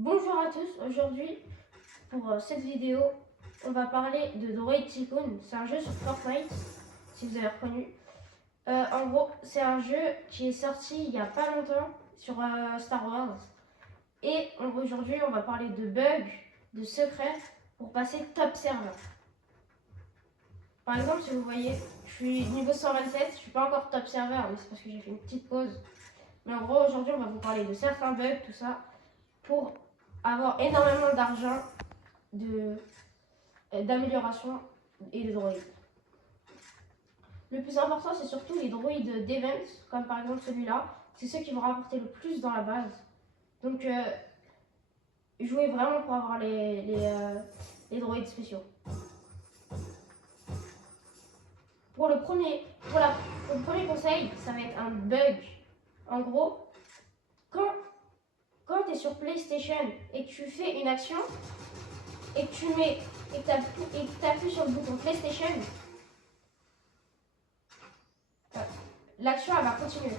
Bonjour à tous, aujourd'hui pour cette vidéo on va parler de Droid Tycoon. C'est un jeu sur Fortnite, si vous avez reconnu. En gros c'est un jeu qui est sorti il n'y a pas longtemps sur Star Wars. Et aujourd'hui on va parler de bugs, de secrets pour passer top serveur. Par exemple si vous voyez, je suis niveau 127, je suis pas encore top serveur mais c'est parce que j'ai fait une petite pause. Mais en gros aujourd'hui on va vous parler de certains bugs, tout ça, pour avoir énormément d'argent d'amélioration et de droïdes. Le plus important, c'est surtout les droïdes d'event, comme par exemple celui-là. C'est ceux qui vont rapporter le plus dans la base. Donc, jouez vraiment pour avoir les droïdes spéciaux. Pour le premier conseil, ça va être un bug. En gros, quand tu es sur PlayStation et que tu fais une action et que tu appuies sur le bouton PlayStation, l'action elle va continuer.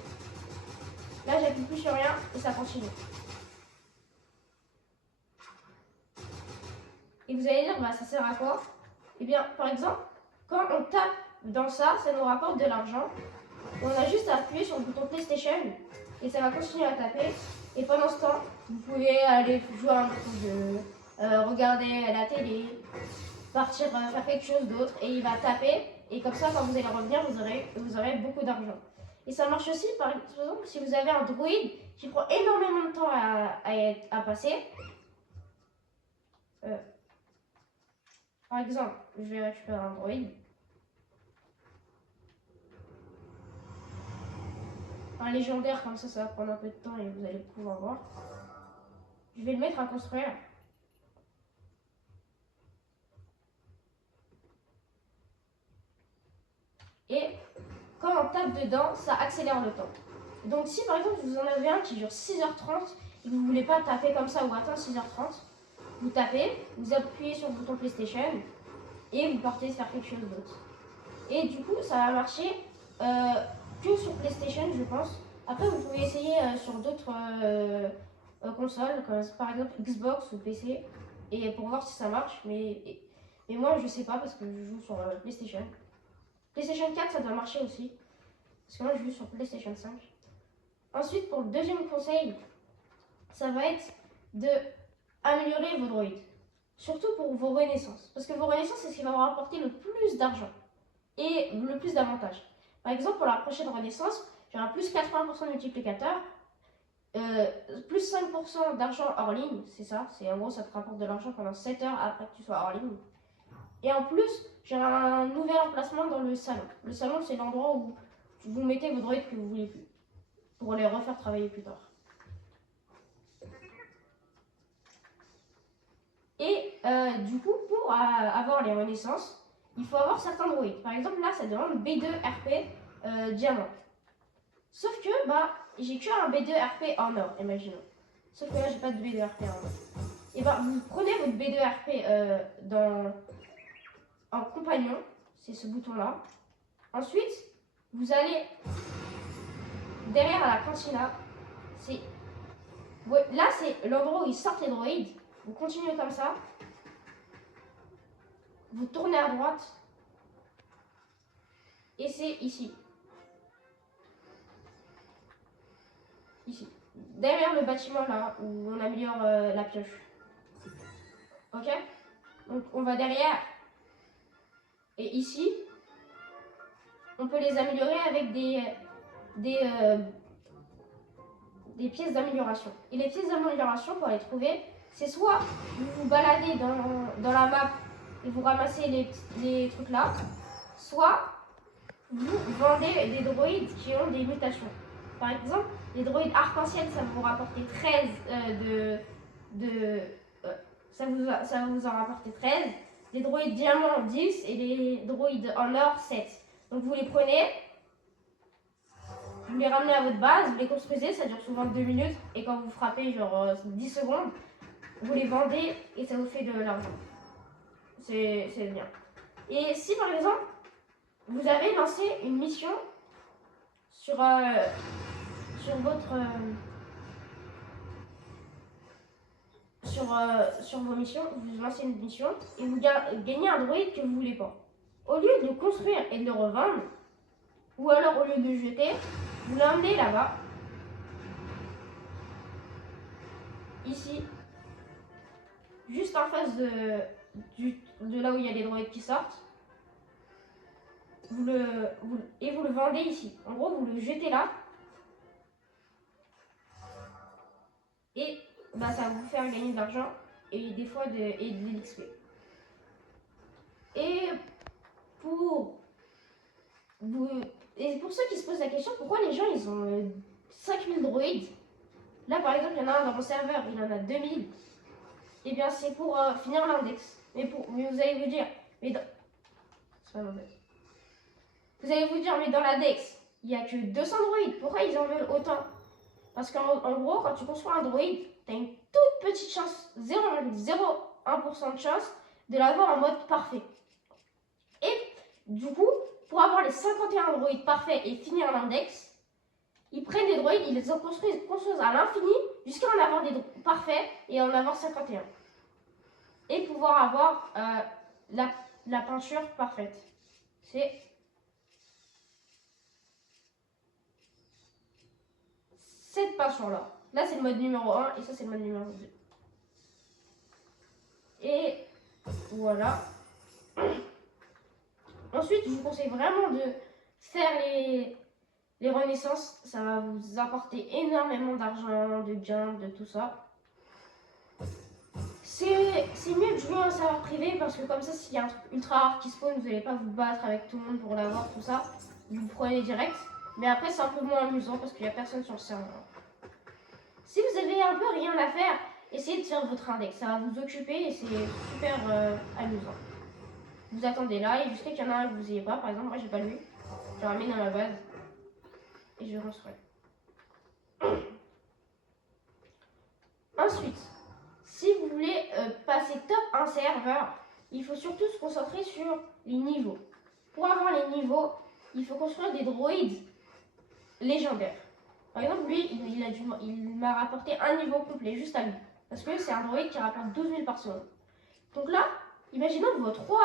Là j'appuie plus sur rien et ça continue. Et vous allez dire, bah ça sert à quoi? Eh bien par exemple, quand on tape dans ça, ça nous rapporte de l'argent. On a juste à appuyer sur le bouton PlayStation et ça va continuer à taper. Et pendant ce temps, vous pouvez aller jouer à un autre jeu, regarder la télé, partir faire quelque chose d'autre et il va taper. Et comme ça, quand vous allez revenir, vous aurez beaucoup d'argent. Et ça marche aussi, par exemple, si vous avez un droïde qui prend énormément de temps à passer. Par exemple, je vais récupérer un droïde. Un légendaire, comme ça va prendre un peu de temps et vous allez pouvoir voir. Je vais le mettre à construire. Et quand on tape dedans, ça accélère le temps. Donc si par exemple vous en avez un qui dure 6h30 et que vous ne voulez pas taper comme ça ou attendre 6h30, vous tapez, vous appuyez sur le bouton PlayStation et vous partez faire quelque chose d'autre. Et du coup, ça va marcher que sur PlayStation, je pense. Après, vous pouvez essayer sur d'autres consoles, comme par exemple Xbox ou PC, et pour voir si ça marche. Mais moi, je sais pas parce que je joue sur PlayStation. PlayStation 4, ça doit marcher aussi. Parce que moi, je joue sur PlayStation 5. Ensuite, pour le deuxième conseil, ça va être de améliorer vos droïdes. Surtout pour vos renaissances. Parce que vos renaissances, c'est ce qui va vous rapporter le plus d'argent et le plus d'avantages. Par exemple, pour la prochaine renaissance, j'ai un plus 80% multiplicateur, plus 5% d'argent hors ligne, c'est ça, c'est en gros ça te rapporte de l'argent pendant 7 heures après que tu sois hors ligne. Et en plus, j'ai un nouvel emplacement dans le salon. Le salon, c'est l'endroit où vous mettez vos droïdes que vous voulez plus, pour les refaire travailler plus tard. Et du coup, pour avoir les renaissances, il faut avoir certains droïdes. Par exemple, là, ça demande B2 RP diamant. Sauf que, bah, j'ai que un B2 RP en or, imaginons. Sauf que là, j'ai pas de B2 RP en or. Et bah, vous prenez votre B2 RP en compagnon, c'est ce bouton-là. Ensuite, vous allez derrière à la cantina. Là, c'est l'endroit où ils sortent les droïdes. Vous continuez comme ça. Vous tournez à droite. Et c'est ici. Ici. Derrière le bâtiment là, où on améliore la pioche. Ok? Donc on va derrière. Et ici, on peut les améliorer avec des pièces d'amélioration. Et les pièces d'amélioration, pour les trouver, c'est soit vous vous baladez dans la map et vous ramassez les trucs là, soit vous vendez des droïdes qui ont des mutations. Par exemple, les droïdes arc-en-ciel, ça va vous rapporter 13 ça va vous en rapporter 13. Les droïdes diamant 10 et les droïdes en or 7. Donc vous les prenez, vous les ramenez à votre base, vous les construisez, ça dure souvent 2 minutes. Et quand vous frappez genre 10 secondes, vous les vendez et ça vous fait de l'argent. C'est bien. Et si par exemple, vous avez lancé une mission sur votre sur vos missions, vous lancez une mission et vous gagnez un droïde que vous voulez pas. Au lieu de le construire et de le revendre, ou alors au lieu de le jeter, vous l'emmenez là-bas, ici, juste en face de là où il y a les droïdes qui sortent, et vous le vendez ici. En gros, vous le jetez là, et bah, ça va vous faire gagner de l'argent et des fois de l'XP. Et pour ceux qui se posent la question, pourquoi les gens ils ont 5000 droïdes? Là par exemple, il y en a un dans mon serveur, il en a 2000. Et bien c'est pour finir l'index. Mais vous allez vous dire, mais dans... c'est pas mauvais. Vous allez vous dire, mais dans l'index, il n'y a que 200 droïdes. Pourquoi ils en veulent autant? Parce qu'en gros, quand tu construis un droïde, tu as une toute petite chance, 0,01% de chance de l'avoir en mode parfait. Et du coup, pour avoir les 51 droïdes parfaits et finir l'index, ils prennent des droïdes, ils les construisent à l'infini jusqu'à en avoir des parfaits et en avoir 51. Et pouvoir avoir la peinture parfaite. C'est cette peinture-là. Là, c'est le mode numéro 1 et ça, c'est le mode numéro 2. Et voilà. Ensuite, je vous conseille vraiment de faire les renaissances. Ça va vous apporter énormément d'argent, de gains, de tout ça. C'est mieux de jouer en serveur privé parce que comme ça, s'il y a un truc ultra rare qui spawn, vous n'allez pas vous battre avec tout le monde pour l'avoir, tout ça. Vous prenez direct. Mais après, c'est un peu moins amusant parce qu'il n'y a personne sur le serveur. Si vous avez un peu rien à faire, essayez de faire votre index. Ça va vous occuper et c'est super amusant. Vous attendez là et jusqu'à qu'il y en a un que vous n'ayez pas. Par exemple, moi, j'ai pas lui. Je le ramène dans ma base et je construis. Ensuite, si vous voulez passer top 1 serveur, il faut surtout se concentrer sur les niveaux. Pour avoir les niveaux, il faut construire des droïdes légendaires. Par exemple, lui, il m'a rapporté un niveau complet, juste à lui. Parce que c'est un droïde qui rapporte 12 000 par seconde. Donc là, imaginons que vos 3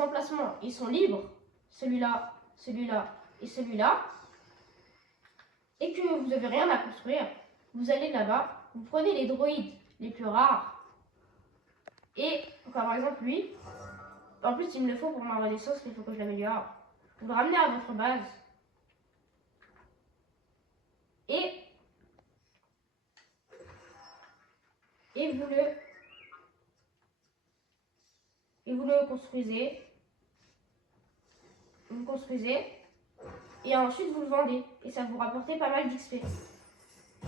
emplacements, ils sont libres. Celui-là, celui-là et celui-là. Et que vous n'avez rien à construire. Vous allez là-bas, vous prenez les droïdes les plus rares. Et, comme par exemple lui, en plus il me le faut pour ma renaissance, il faut que je l'améliore. Vous le ramenez à votre base. Et vous le construisez. Vous le construisez. Et ensuite vous le vendez. Et ça vous rapporte pas mal d'XP.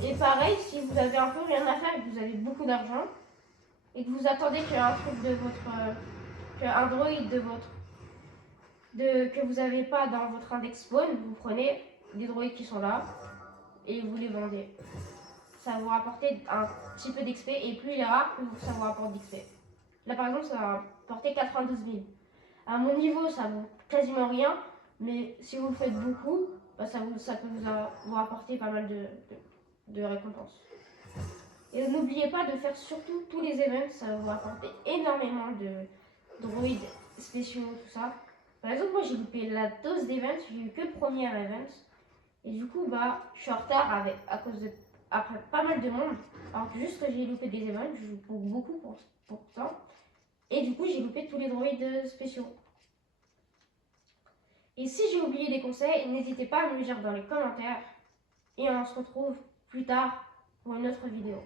Et pareil, si vous avez un peu rien à faire et que vous avez beaucoup d'argent, et que vous attendez qu'un truc de votre... qu'un droïde que vous n'avez pas dans votre index spawn, vous prenez des droïdes qui sont là et vous les vendez. Ça va vous rapporter un petit peu d'XP et plus il est rare, plus ça vous rapporte d'XP. Là par exemple, ça va rapporter 92 000. À mon niveau, ça vaut quasiment rien, mais si vous le faites beaucoup, bah, ça peut vous rapporter pas mal de récompenses. Et n'oubliez pas de faire surtout tous les events, ça va vous apporter énormément de droïdes spéciaux, tout ça. Par exemple, moi j'ai loupé la dose d'events, j'ai eu que le premier event. Et du coup, bah, je suis en retard après pas mal de monde. Alors que juste j'ai loupé des events, je joue beaucoup pourtant. Et du coup, j'ai loupé tous les droïdes spéciaux. Et si j'ai oublié des conseils, n'hésitez pas à me le dire dans les commentaires. Et on se retrouve plus tard pour une autre vidéo.